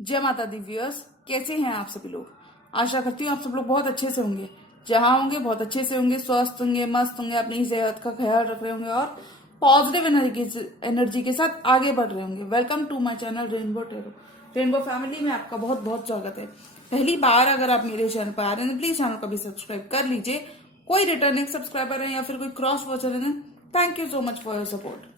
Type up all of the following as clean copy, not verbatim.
जय माता the viewers, कैसे हैं आप सभी लोग। आशा करती हूँ आप सब लोग बहुत अच्छे से होंगे। जहां होंगे बहुत अच्छे से होंगे, स्वस्थ होंगे, मस्त होंगे, अपनी सेहत का ख्याल रख रहे होंगे और पॉजिटिव एनर्जी के साथ आगे बढ़ रहे होंगे। Welcome to my channel rainbow tarot. Rainbow family में आपका बहुत बहुत स्वागत है। पहली बार अगर आप मेरे चैनल पर आ रहे हैं तो प्लीज चैनल को भी सब्सक्राइब कर लीजिए। कोई रिटर्निंग सब्सक्राइबर है या फिर कोई क्रॉस वॉचर है, thank you so much for your support.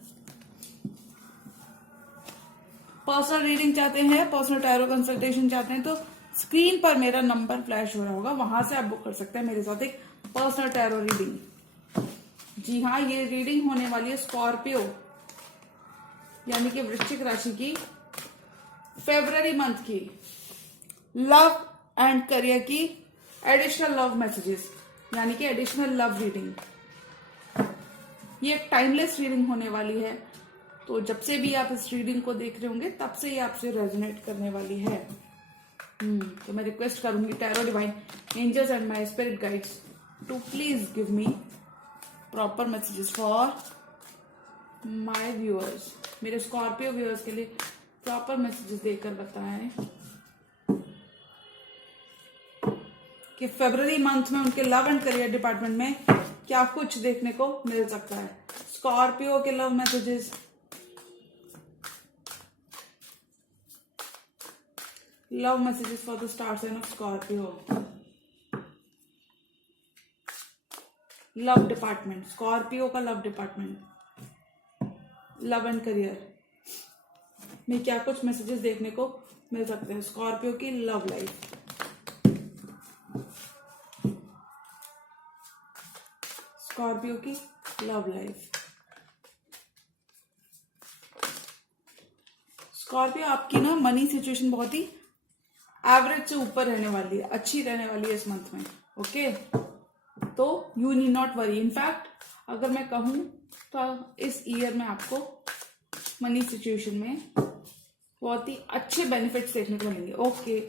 Personal reading चाहते हैं, पर्सनल टैरो कंसल्टेशन चाहते हैं तो स्क्रीन पर मेरा नंबर फ्लैश हो रहा होगा, वहां से आप बुक कर सकते हैं मेरे साथ एक पर्सनल टैरो रीडिंग। जी हाँ, ये रीडिंग होने वाली है स्कॉर्पियो यानी कि वृश्चिक राशि की फेब्रुअरी मंथ की लव एंड करियर की एडिशनल लव मैसेजेस यानी कि एडिशनल लव रीडिंग। ये एक टाइमलेस रीडिंग होने वाली है, तो जब से भी आप इस रीडिंग को देख रहे होंगे तब से ये आपसे रेजोनेट करने वाली है। तो मैं रिक्वेस्ट करूंगी tarot divine angels and my spirit guides to please give me proper messages for my viewers. मेरे स्कॉर्पियो व्यूअर्स के लिए प्रॉपर मैसेजेस देकर बताएं कि फरवरी मंथ में उनके लव एंड करियर डिपार्टमेंट में क्या कुछ देखने को मिल सकता है। स्कॉर्पियो के love messages, love messages for the star sign of Scorpio. Love department, Scorpio का love department, love and career में क्या कुछ मैसेजेस देखने को मिल सकते हैं। स्कॉर्पियो की लव लाइफ, स्कॉर्पियो की लव लाइफ। स्कॉर्पियो आपकी ना मनी सिचुएशन बहुत ही एवरेज से ऊपर रहने वाली है, अच्छी रहने वाली है इस मंथ में। ओके, तो you need not worry. In fact अगर मैं कहूं तो इस ईयर में आपको मनी सिचुएशन में बहुत ही अच्छे बेनिफिट्स देखने को मिलेंगे। ओके,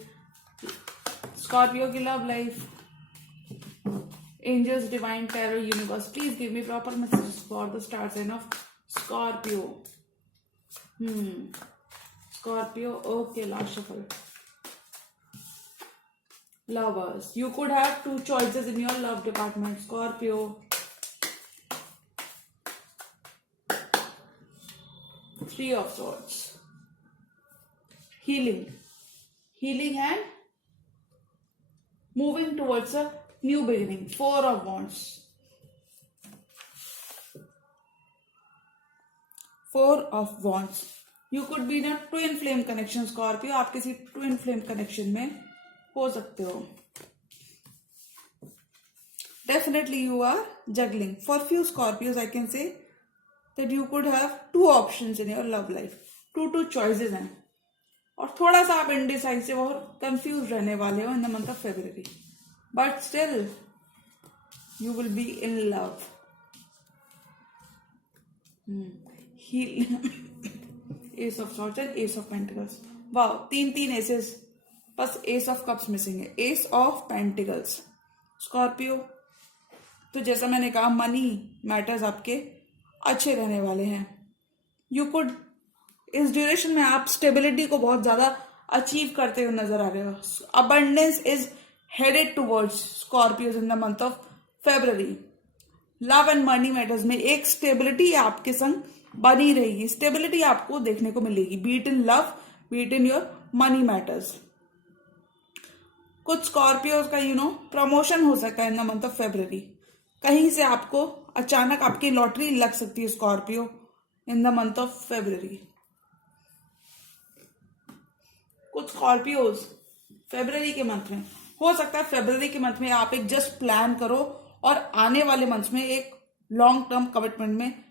स्कॉर्पियो की love life, angels divine tarot universe please give me proper messages for the star sign of Scorpio. Scorpio, okay, last shuffle. Lovers, you could have two choices in your love department, Scorpio. Three of Swords, healing and moving towards a new beginning. Four of Wands, Four of Wands. You could be in a twin flame connection, Scorpio. आप किसी twin flame connection में हो सकते हो। Definitely you are juggling. For few Scorpios I can say that you could have two options in your love life. two choices हैं और थोड़ा सा आप indecisive और confused रहने वाले हो in the month of February. But still you will be in love. Ace of Swords and Ace of Pentacles. Wow, तीन एसेस, बस एस ऑफ कप्स मिसिंग है। Ace of pentacles. स्कॉर्पियो, तो जैसा मैंने कहा मनी मैटर्स आपके अच्छे रहने वाले हैं। यू कुड, इस ड्यूरेशन में आप स्टेबिलिटी को बहुत ज्यादा अचीव करते हुए नजर आ रहे हो। Abundance is headed towards Scorpios in the month of February. Love and money matters में एक स्टेबिलिटी आपके संग बनी रहेगी, स्टेबिलिटी आपको देखने को मिलेगी, beat in love, beat in your money matters. कुछ स्कॉर्पियोज का प्रमोशन हो सकता है in the month of February. कहीं से आपको अचानक आपकी लॉटरी लग सकती है Scorpio in the month of February. कुछ स्कॉर्पियोज फेब्रुअरी के मंथ में हो सकता है, फेब्रुअरी के मंथ में आप एक जस्ट प्लान करो और आने वाले मंथ में एक लॉन्ग टर्म कमिटमेंट में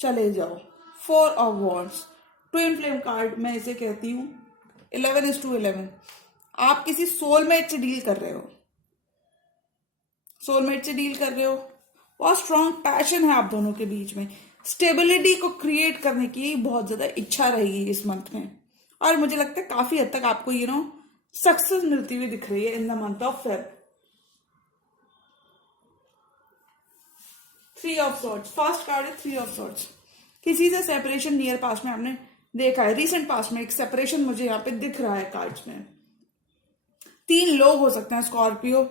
चले जाओ। Four of wands, twin flame card मैं इसे कहती हूँ। 11:11, आप किसी सोलमेट से डील कर रहे हो, सोलमेट से डील कर रहे हो। बहुत स्ट्रॉन्ग पैशन है आप दोनों के बीच में, स्टेबिलिटी को क्रिएट करने की बहुत ज्यादा इच्छा रहेगी इस मंथ में और मुझे लगता है काफी हद तक आपको सक्सेस मिलती हुई दिख रही है in the month of Feb. 3 of swords, first card है 3 ऑफ सॉर्ट्स। किसी से सेपरेशन नियर पास्ट में आपने देखा है रिसेंट पास्ट में, एक सेपरेशन मुझे यहाँ पे दिख रहा है कार्ड्स में। 3 लोग हो सकते हैं स्कॉर्पियो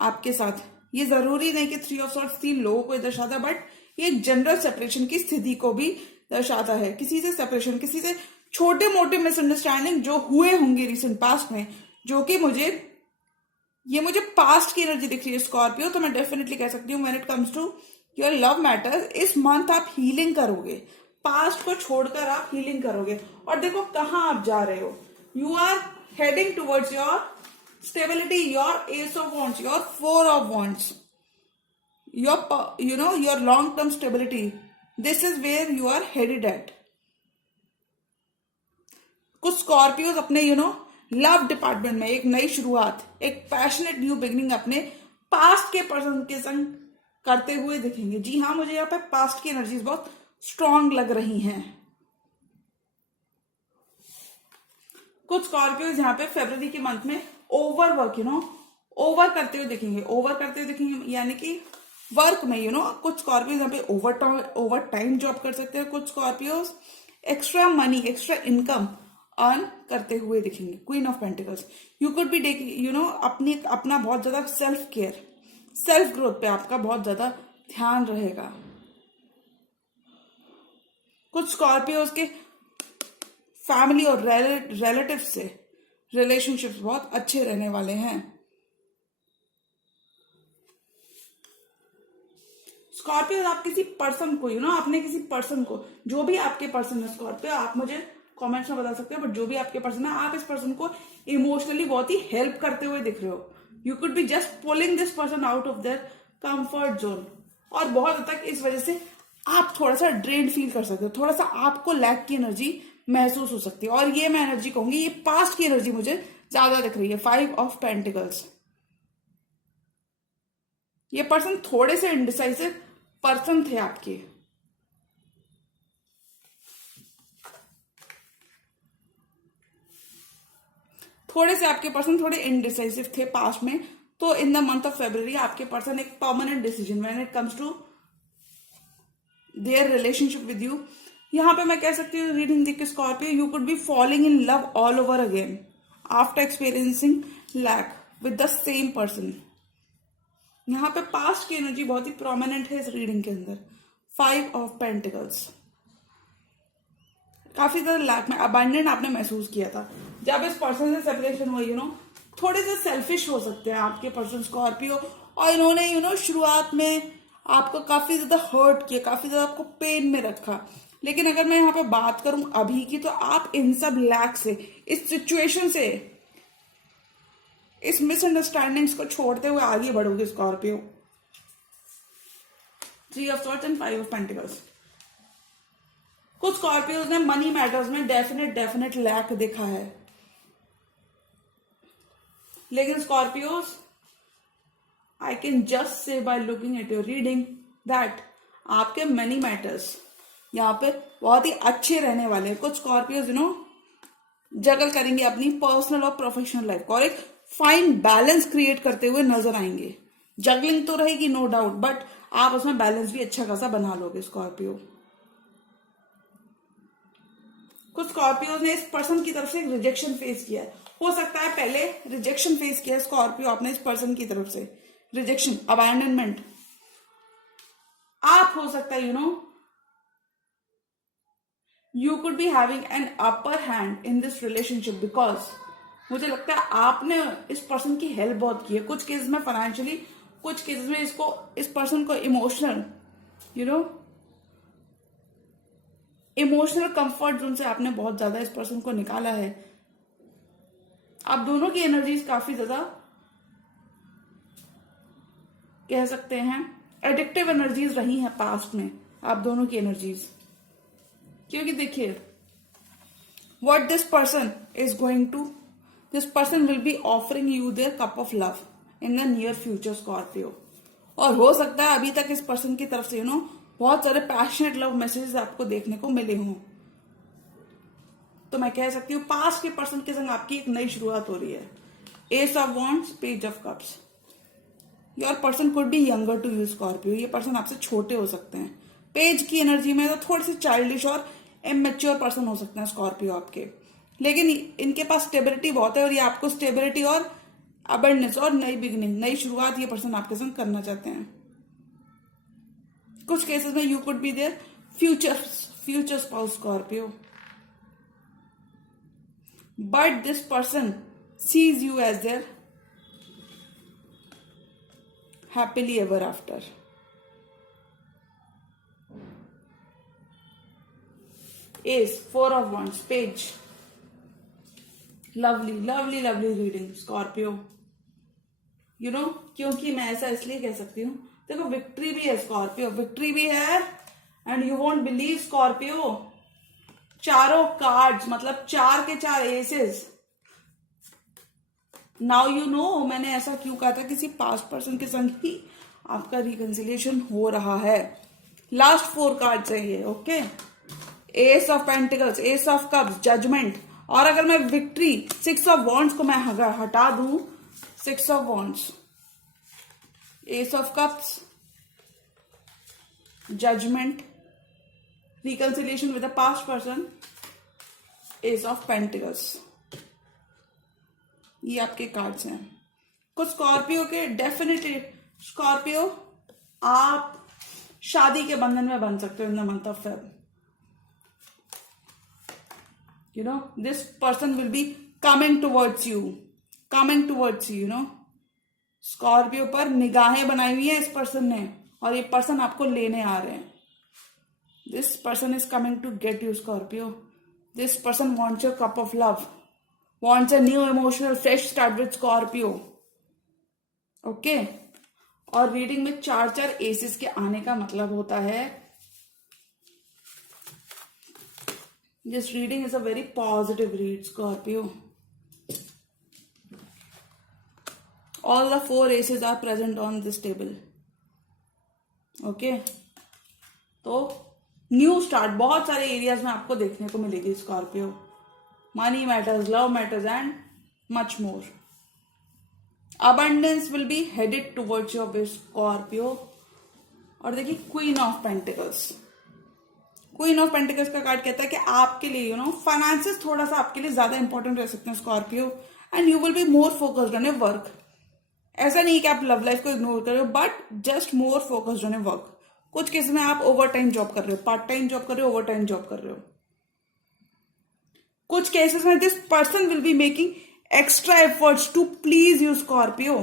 आपके साथ। ये जरूरी नहीं कि 3 ऑफ सॉर्ट्स 3 लोगों को दर्शाता है, बट ये जनरल सेपरेशन की स्थिति को भी दर्शाता है। किसी से सेपरेशन, किसी से छोटे मोटे मिसअंडरस्टैंडिंग जो हुए होंगे रिसेंट पास्ट में, जो कि मुझे पास्ट की एनर्जी दिख रही है स्कॉर्पियो। तो मैं डेफिनेटली कह सकती हूँ when it comes to your love matter, इस मंथ आप हीलिंग करोगे, पास्ट को छोड़कर आप हीलिंग करोगे। और देखो कहाँ आप जा रहे हो, you are heading towards your stability, your ace of wands, your 4 of wands, your long term stability. This is where you are headed at. कुछ स्कॉर्पियोज अपने लव डिपार्टमेंट में एक नई शुरुआत, एक पैशनेट न्यू बिगिनिंग अपने पास्ट के person के संग करते हुए दिखेंगे। जी हाँ, मुझे यहाँ पे पास्ट की एनर्जीज बहुत स्ट्रांग लग रही हैं। कुछ स्कॉर्पियोज यहाँ पे फरवरी के मंथ में ओवर करते हुए दिखेंगे, यानी कि वर्क में कुछ स्कॉर्पियोज यहाँ पे ओवर टाइम जॉब कर सकते हैं। कुछ Scorpios extra money, extra income earn करते हुए दिखेंगे। Queen of pentacles, you could B अपना बहुत ज्यादा सेल्फ केयर, सेल्फ ग्रोथ पे आपका बहुत ज्यादा ध्यान रहेगा। कुछ स्कॉर्पियोज के फैमिली और रिलेटिव से रिलेशनशिप्स बहुत अच्छे रहने वाले हैं। स्कॉर्पियो, आप किसी पर्सन को आपने किसी पर्सन को, जो भी आपके पर्सन है स्कॉर्पियो, आप मुझे कमेंट्स में बता सकते हो, बट जो भी आपके पर्सन है, आप इस पर्सन को इमोशनली बहुत ही हेल्प करते हुए दिख रहे हो। You could be just pulling this person out of their comfort zone, और बहुत हद तक इस वजह से आप थोड़ा सा ड्रेन फील कर सकते हो, थोड़ा सा आपको लैक की एनर्जी महसूस हो सकती है। और ये मैं एनर्जी कहूंगी, ये पास्ट की एनर्जी मुझे ज्यादा दिख रही है। 5 ऑफ पेंटिकल्स, ये पर्सन थोड़े से इंडिसाइसिव पर्सन थे आपके। थोड़े से आपके पर्सन थोड़े इनडिसाइसिव थे पास्ट में। तो in the month of February आपके पर्सन एक permanent decision when it comes to their relationship with you. यहां पे मैं कह सकती हूँ रीडिंग देख के Scorpio, you could be falling in love all over again after experiencing lack with the same person. यहां पे पास्ट की एनर्जी बहुत ही प्रोमिनेंट है इस रीडिंग के अंदर। 5 ऑफ पेंटिकल्स, काफी ज्यादा लैक में अबंडेंट आपने महसूस किया था जब इस पर्सन से सेपरेशन हुई। थोड़े से सेल्फिश हो सकते हैं आपके पर्सन स्कॉर्पियो, और इन्होंने शुरुआत में आपको काफी ज्यादा हर्ट किया, काफी ज्यादा आपको पेन में रखा। लेकिन अगर मैं यहाँ पे बात करूं अभी की, तो आप इन सब लैक से, इस सिचुएशन से, इस मिसअंडरस्टैंडिंग्स को छोड़ते हुए आगे बढ़ोगे Scorpio. 3 of swords and 5 of pentacles. कुछ स्कॉर्पियोज ने मनी मैटर्स में डेफिनेट लैक देखा है, लेकिन Scorpios, I can just say by looking at your reading that आपके मनी मैटर्स यहाँ पे बहुत ही अच्छे रहने वाले हैं। कुछ स्कॉर्पियोज जगल करेंगे अपनी पर्सनल और प्रोफेशनल लाइफ को, और एक फाइन बैलेंस क्रिएट करते हुए नजर आएंगे। जगलिंग तो रहेगी नो डाउट, बट आप उसमें बैलेंस भी अच्छा खासा बना लोगे स्कॉर्पियो। कुछ स्कॉर्पियो ने इस पर्सन की तरफ से एक रिजेक्शन फेस किया है। हो सकता है पहले रिजेक्शन फेस किया स्कॉर्पियो आपने इस पर्सन की तरफ से, रिजेक्शन, अबैंडनमेंट। आप हो सकता है you could be having an upper hand in this relationship, because मुझे लगता है आपने इस पर्सन की हेल्प बहुत की है। कुछ केसेस में फाइनेंशियली, कुछ केसेस में इस पर्सन को इमोशनल कंफर्ट जोन से आपने बहुत ज्यादा इस पर्सन को निकाला है। आप दोनों की एनर्जीज काफी ज्यादा कह सकते हैं एडिक्टिव एनर्जीज रही हैं पास्ट में, आप दोनों की एनर्जीज। क्योंकि देखिए, what this person will be offering you their cup of love in the near future Scorpio। और हो सकता है अभी तक इस पर्सन की तरफ से बहुत सारे पैशनेट लव मैसेजेस आपको देखने को मिले हों। तो मैं कह सकती हूँ पास्ट के पर्सन के संग आपकी एक नई शुरुआत हो रही है। Ace of wands, page of cups. Your person could be younger to you Scorpio, ये पर्सन आपसे छोटे हो सकते हैं। पेज की एनर्जी में तो थोड़े से चाइल्डिश और इमेच्योर पर्सन हो सकते हैं स्कॉर्पियो आपके, लेकिन इनके पास स्टेबिलिटी बहुत है और ये आपको स्टेबिलिटी और अबंडेंस और नई बिगनिंग, नई शुरुआत ये पर्सन आपके संग करना चाहते हैं। कुछ केसेस में you could be their future spouse Scorpio, but this person sees you as their happily ever after. Ace, 4 of Wands, page, lovely lovely lovely reading Scorpio. You know क्योंकि मैं ऐसा इसलिए कह सकती हूं, देखो विक्ट्री भी है स्कॉर्पियो, विक्ट्री भी है, and you won't believe Scorpio, चारों कार्ड्स मतलब 4 के 4 एसेस। नाउ यू नो मैंने ऐसा क्यों कहा था, किसी पास्ट पर्सन के संग ही आपका रिकंसिलिएशन हो रहा है। लास्ट 4 कार्ड्स है ये, okay. Ace of pentacles, ace of cups, judgment, और अगर मैं विक्ट्री 6 ऑफ वॉन्ड्स को मैं हटा दूं, 6 of wands, ace of cups, judgment, reconciliation with a past person, ace of pentacles, ये आपके कार्ड्स हैं। कुछ स्कॉर्पियो के डेफिनेटली स्कॉर्पियो आप शादी के बंधन में बन सकते हो in the month of Feb. You know, this person will be coming towards you, you know. Scorpio पर निगाहें बनाई हुई है इस पर्सन ने, और ये पर्सन आपको लेने आ रहे हैं। This person is coming to get you Scorpio. This person wants your cup of love, wants a new emotional fresh start with Scorpio, okay. और रीडिंग में 4 एसेस के आने का मतलब होता है this reading is a very positive read, Scorpio. All the 4 aces are present on this table, okay. तो new start बहुत सारे एरियाज में आपको देखने को मिलेगी Scorpio. Money matters, love matters and much more. Abundance will be headed towards your Scorpio. और देखिए queen of pentacles, queen of pentacles का कार्ड कहता है कि आपके लिए यू नो फाइनेंसेस थोड़ा सा आपके लिए ज्यादा इंपॉर्टेंट रह सकते हैं Scorpio, and you will be more focused on your work. ऐसा नहीं कि आप लव लाइफ को इग्नोर कर रहे हो, but just more focused on your work. कुछ केस में आप ओवर टाइम जॉब कर रहे हो, पार्ट टाइम जॉब कर रहे हो, ओवर टाइम जॉब कर रहे हो। कुछ केसेस में this person will be making extra efforts to please you Scorpio.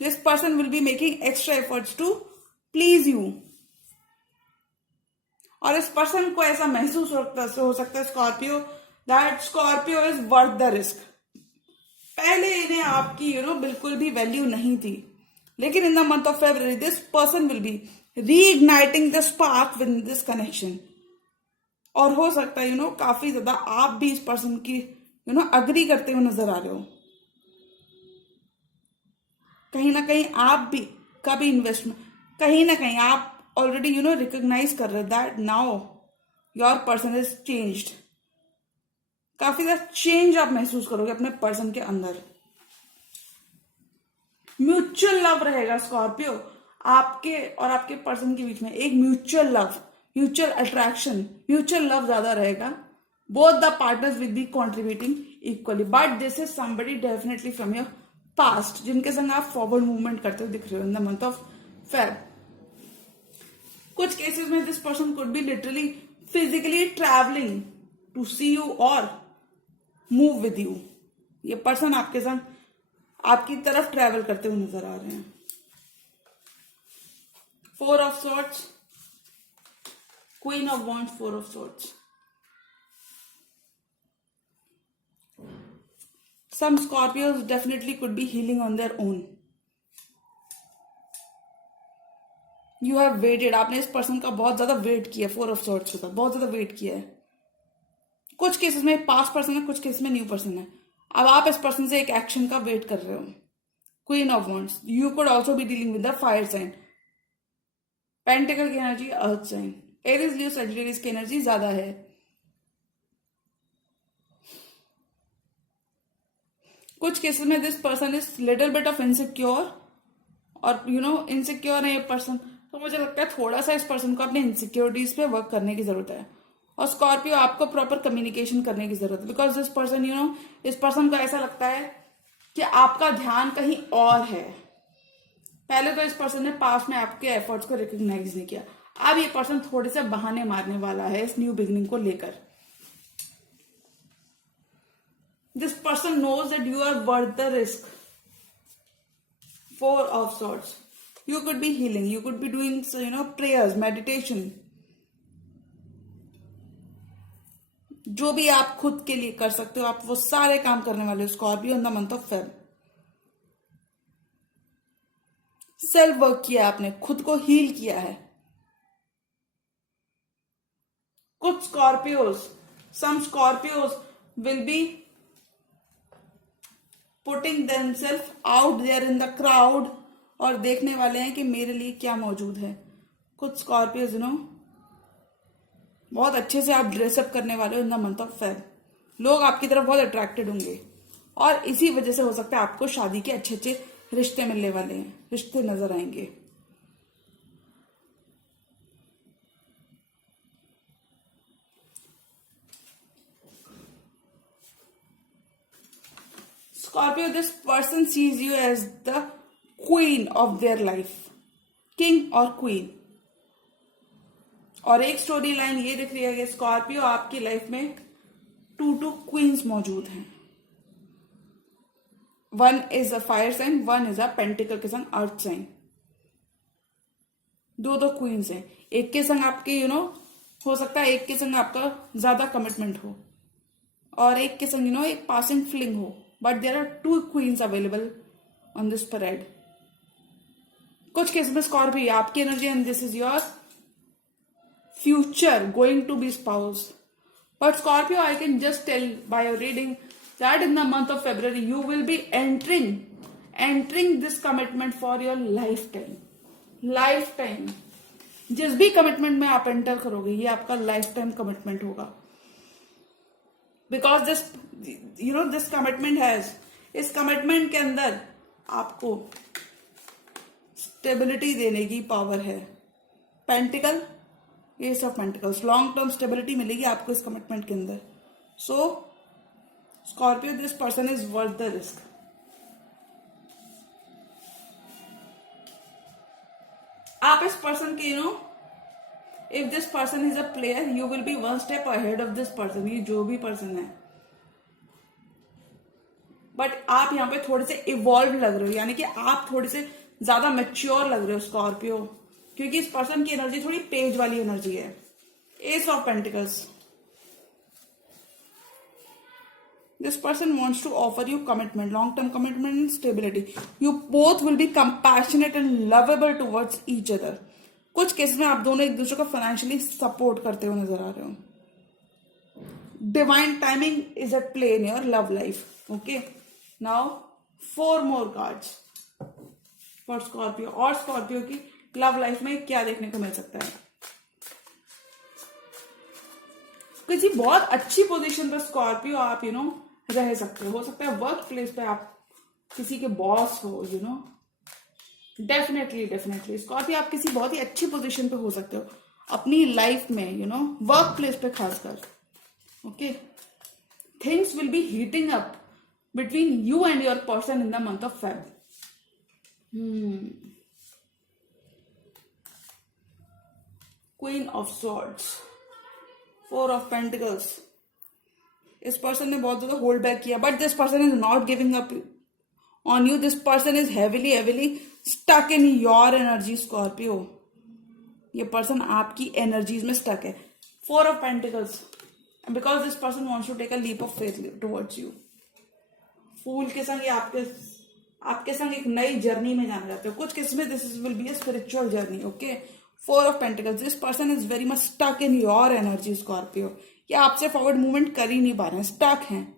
This person will be making extra efforts to please you, और इस पर्सन को ऐसा महसूस हो सकता है Scorpio that Scorpio is worth the risk. पहले इन्हें आपकी यू नो बिल्कुल भी वैल्यू नहीं थी, लेकिन in the month of February this person will be reigniting the spark with this connection. और हो सकता है यू नो काफी ज्यादा आप भी इस पर्सन की यू नो अग्री करते हुए नजर आ रहे हो। कहीं ना कहीं आप भी कभी इन्वेस्टमेंट, कहीं ना कहीं आप ऑलरेडी यू नो रिकॉग्नाइज कर रहे that now your person is changed. काफी ज्यादा चेंज आप महसूस करोगे अपने पर्सन के अंदर। म्यूचुअल लव रहेगा स्कॉर्पियो, आपके और आपके पर्सन के बीच में एक mutual love, mutual attraction, mutual love ज्यादा रहेगा। Both the partners will be contributing equally, but this is somebody definitely from your past जिनके संग आप फॉरवर्ड मूवमेंट करते हुए दिख रहे हो in the month of Feb. कुछ केसेस में this person could be literally physically travelling to see you और मूव विद यू। ये पर्सन आपके संग आपकी तरफ ट्रैवल करते हुए नजर आ रहे हैं। 4 of swords, queen of wands, 4 of swords. Some Scorpios definitely could be healing on their own. You have waited, आपने इस पर्सन का बहुत ज्यादा वेट किया, 4 ऑफ सॉर्ट्स के साथ बहुत ज्यादा वेट किया है। कुछ केसेस में पास्ट पर्सन है, कुछ केसेस में न्यू पर्सन है। अब आप इस पर्सन से एक एक्शन का वेट कर रहे हो। Queen of wands, you could also be dealing with the fire sign. Pentacle की energy earth sign, Aries Leo Sagittarius की एनर्जी ज्यादा है। कुछ केसेस में this person is little bit of insecure, और यू नो इनसिक्योर है ये person, तो मुझे लगता है थोड़ा सा इस पर्सन को अपने इनसिक्योरिटीज पे वर्क करने की जरूरत है। और स्कॉर्पियो आपको प्रॉपर कम्युनिकेशन करने की जरूरत है, बिकॉज दिस पर्सन इस पर्सन को ऐसा लगता है कि आपका ध्यान कहीं और है। पहले तो इस पर्सन ने पास्ट में आपके एफर्ट्स को रिकॉग्नाइज नहीं किया, अब ये पर्सन थोड़े से बहाने मारने वाला है इस न्यू बिगिनिंग को लेकर। This person knows that you are worth the risk. 4 of swords. You could be healing, you could be doing prayers, meditation, जो भी आप खुद के लिए कर सकते हो, आप वो सारे काम करने वाले हो Scorpio in the month of Feb. Self work किया आपने, खुद को हील किया है। कुछ Scorpios, some Scorpios will be putting themselves out there in the crowd, और देखने वाले हैं कि मेरे लिए क्या मौजूद है। कुछ स्कॉर्पियोज बहुत अच्छे से आप ड्रेसअप करने वाले हो in the month of Feb. लोग आपकी तरफ बहुत अट्रैक्टेड होंगे, और इसी वजह से हो सकता है आपको शादी के अच्छे अच्छे रिश्ते मिलने वाले हैं, रिश्ते नजर आएंगे। Scorpio, this person sees you as the queen of their life, king और queen। और एक स्टोरी लाइन ये दिख रही है कि स्कॉर्पियो आपकी लाइफ में 2 क्वींस मौजूद हैं। 1 is a fire sign, 1 is a pentacle के संग अर्थ साइन। 2 क्वींस हैं। एक के संग आपके हो सकता है एक के संग आपका ज्यादा कमिटमेंट हो, और एक के संग एक पासिंग फ्लिंग हो, but there are 2 queens available on this parade. कुछ केस में स्कॉर्पियो आपकी energy and this is your future going to be spouse. But Scorpio, I can just tell by your reading that in the month of February you will be entering this commitment for your lifetime. जिस भी commitment में आप enter करोगे ये आपका life time commitment होगा, because this commitment has, इस commitment के अंदर आपको स्टेबिलिटी देने की पावर है। Pentacle, ace of pentacles, long term stability मिलेगी आपको इस कमिटमेंट के अंदर। So Scorpio, this person is worth the risk. आप इस पर्सन के if this person is a player, you will be 1 step ahead of this person. ये जो भी पर्सन है, बट आप यहाँ पे थोड़े से इवॉल्व लग रहे हो, यानी कि आप थोड़े से ज्यादा मैच्योर लग रहे हो स्कॉर्पियो, क्योंकि इस पर्सन की एनर्जी थोड़ी पेज वाली एनर्जी है। Ace of pentacles, this person wants to offer you commitment, long term commitment and stability. You both will be compassionate and lovable towards each other. कुछ केस में आप दोनों एक दूसरे को फाइनेंशियली सपोर्ट करते हुए नजर आ रहे हो। Divine timing is at play in your love life. Okay, now 4 more cards for Scorpio. और स्कॉर्पियो की लव लाइफ में क्या देखने को मिल सकता है? किसी बहुत अच्छी पोजीशन पर स्कॉर्पियो आप रह सकते हो सकता है वर्क प्लेस पे आप किसी के बॉस हो, डेफिनेटली स्कॉर्पियो आप किसी बहुत ही अच्छी पोजीशन पे हो सकते हो अपनी लाइफ में, वर्क प्लेस पे खासकर। Okay, things will be heating up between you and your person in the month of Feb. Queen of swords, 4 of pentacles. इस पर्सन ने बहुत ज्यादा होल्ड बैक किया, but this person is not giving up on you. This person is heavily stuck in your energy Scorpio. ये person आपकी energies में stuck है। 4 of pentacles, because this person wants to take a leap of faith towards you. Fool के संग ये आपके संग एक नई जर्नी में जाना चाहते हो। कुछ केस में this will be a spiritual journey. Okay, 4 of pentacles, this person is very much stuck in your energy Scorpio. ये आपसे फॉरवर्ड मूवमेंट कर ही नहीं पा रहे हैं, स्टक हैं,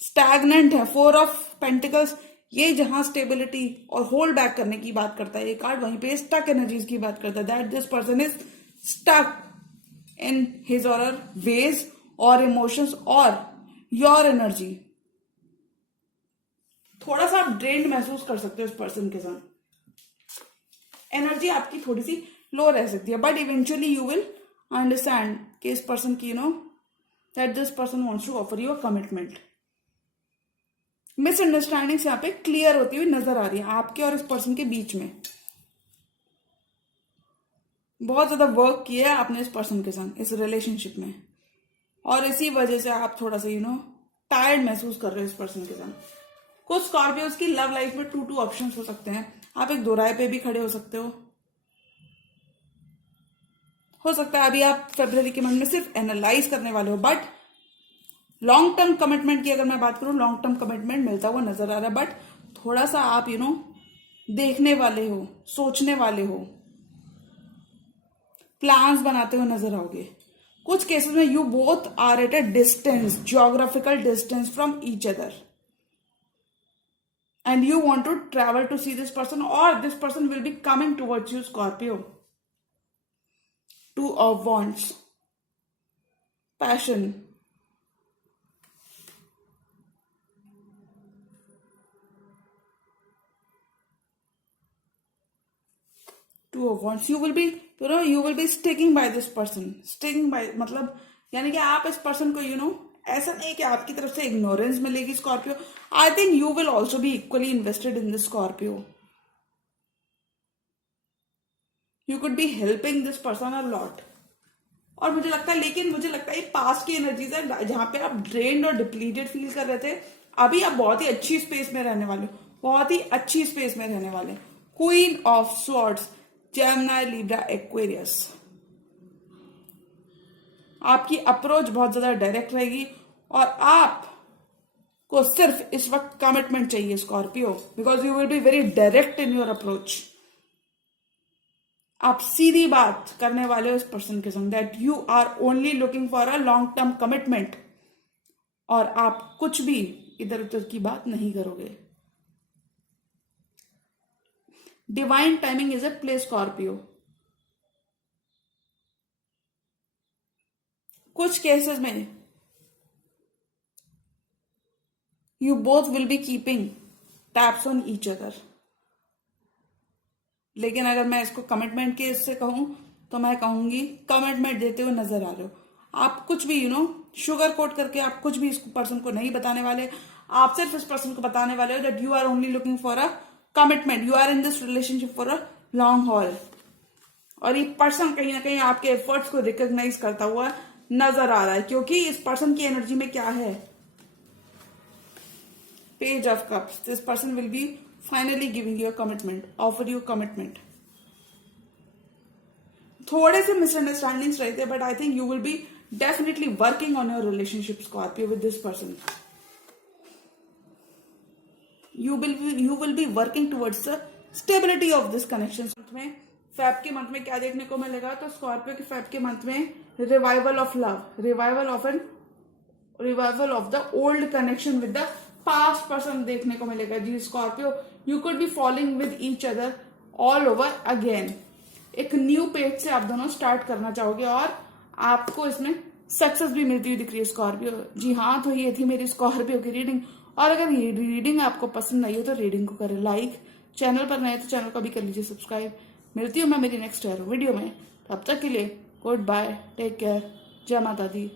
स्टैग्नेंट है। 4 of पेंटिकल्स, ये जहां स्टेबिलिटी और होल्ड बैक करने की बात करता है ये कार्ड, वहीं पे स्टक एनर्जीज की बात करता है। That this person is stuck in his और हर वेज और इमोशंस और योर एनर्जी। थोड़ा सा आप ड्रेन्ड महसूस कर सकते हो इस पर्सन के साथ। एनर्जी आपकी थोड़ी सी लो रह सकती है, but eventually you will understand कि इस पर्सन की that this person wants to offer you a commitment. Misunderstandings यहाँ पे क्लियर होती हुई नजर आ रही है आपके और इस पर्सन के बीच में। बहुत ज्यादा वर्क किया है आपने इस पर्सन के साथ इस रिलेशनशिप में, और इसी वजह से आप थोड़ा सा टायर्ड महसूस कर रहे हो इस पर्सन के साथ। कुछ स्कॉर्पियोज की लव लाइफ में 2 ऑप्शंस हो सकते हैं। आप एक दोराहे पे भी खड़े हो सकते हो सकता है अभी आप फरवरी के मंथ में सिर्फ एनालाइज करने वाले हो, बट लॉन्ग टर्म कमिटमेंट की अगर मैं बात करूं, लॉन्ग टर्म कमिटमेंट मिलता हुआ नजर आ रहा है, बट थोड़ा सा आप देखने वाले हो, सोचने वाले हो, प्लान्स बनाते हुए नजर आओगे। कुछ केसेस में you both are at a distance, geographical distance from each other, and you want to travel to see this person, और this person will be coming towards you Scorpio. 2 of Wands, passion, 2 of Wands. You will be sticking by this person. Sticking by मतलब यानी कि आप इस person को ऐसा नहीं कि आपकी तरफ से इग्नोरेंस मिलेगी Scorpio. I think you will also be equally invested in this Scorpio. You could be helping this person a lot, और मुझे लगता है ये पास्ट की एनर्जीज है जहां पे आप ड्रेन्ड और डिप्लीटेड फील कर रहे थे। अभी आप बहुत ही अच्छी स्पेस में रहने वाले हो, बहुत ही अच्छी स्पेस में रहने वाले। Queen of swords, Gemini, Libra, Aquarius. आपकी अप्रोच बहुत ज्यादा डायरेक्ट रहेगी, और आप को सिर्फ इस वक्त कमिटमेंट चाहिए Scorpio, because you will be very direct in your approach. आप सीधी बात करने वाले हो इस पर्सन के संग, that you are only looking for a long term commitment, और आप कुछ भी इधर उधर की बात नहीं करोगे। Divine timing is a play Scorpio. कुछ केसेस में you both will B keeping taps on each other, लेकिन अगर मैं इसको कमिटमेंट के इससे कहूं तो मैं कहूंगी कमिटमेंट देते हुए नजर आ रहे हो। आप कुछ भी शुगर कोट करके आप कुछ भी इस पर्सन को नहीं बताने वाले। आप सिर्फ इस पर्सन को बताने वाले हो that you are only looking for a commitment, you are in this relationship for a long haul. और ये पर्सन कहीं ना कहीं आपके एफर्ट्स को रिकॉग्नाइज करता हुआ नजर आ रहा है, क्योंकि इस पर्सन की एनर्जी में क्या है, page of cups. This person will B finally giving you commitment, offer you commitment. थोड़े से मिसअंडरस्टैंडिंग्स रहते हैं, but I think you will be definitely working on your relationship Scorpio with this person. You will be working towards the stability of this connection. में Feb के month में क्या देखने को मिलेगा, तो स्कॉर्पियो के फेब के मंथ में revival of love, revival of the old connection with the past person देखने को मिलेगा जी Scorpio. You could be following with each other all over again. एक न्यू पेज से आप दोनों स्टार्ट करना चाहोगे, और आपको इसमें सक्सेस भी मिलती हुई दिख रही है स्कॉर्पियो। जी हाँ, तो ये थी मेरी स्कॉर्पियो की रीडिंग, और अगर ये रीडिंग आपको पसंद आई हो तो रीडिंग को करें लाइक, चैनल पर नए तो चैनल को भी कर लीजिए सब्सक्राइब। मिलती हूँ मैं मेरी नेक्स्ट वीडियो में, तब तक के लिए गुड बाय, टेक केयर, जय माता दी।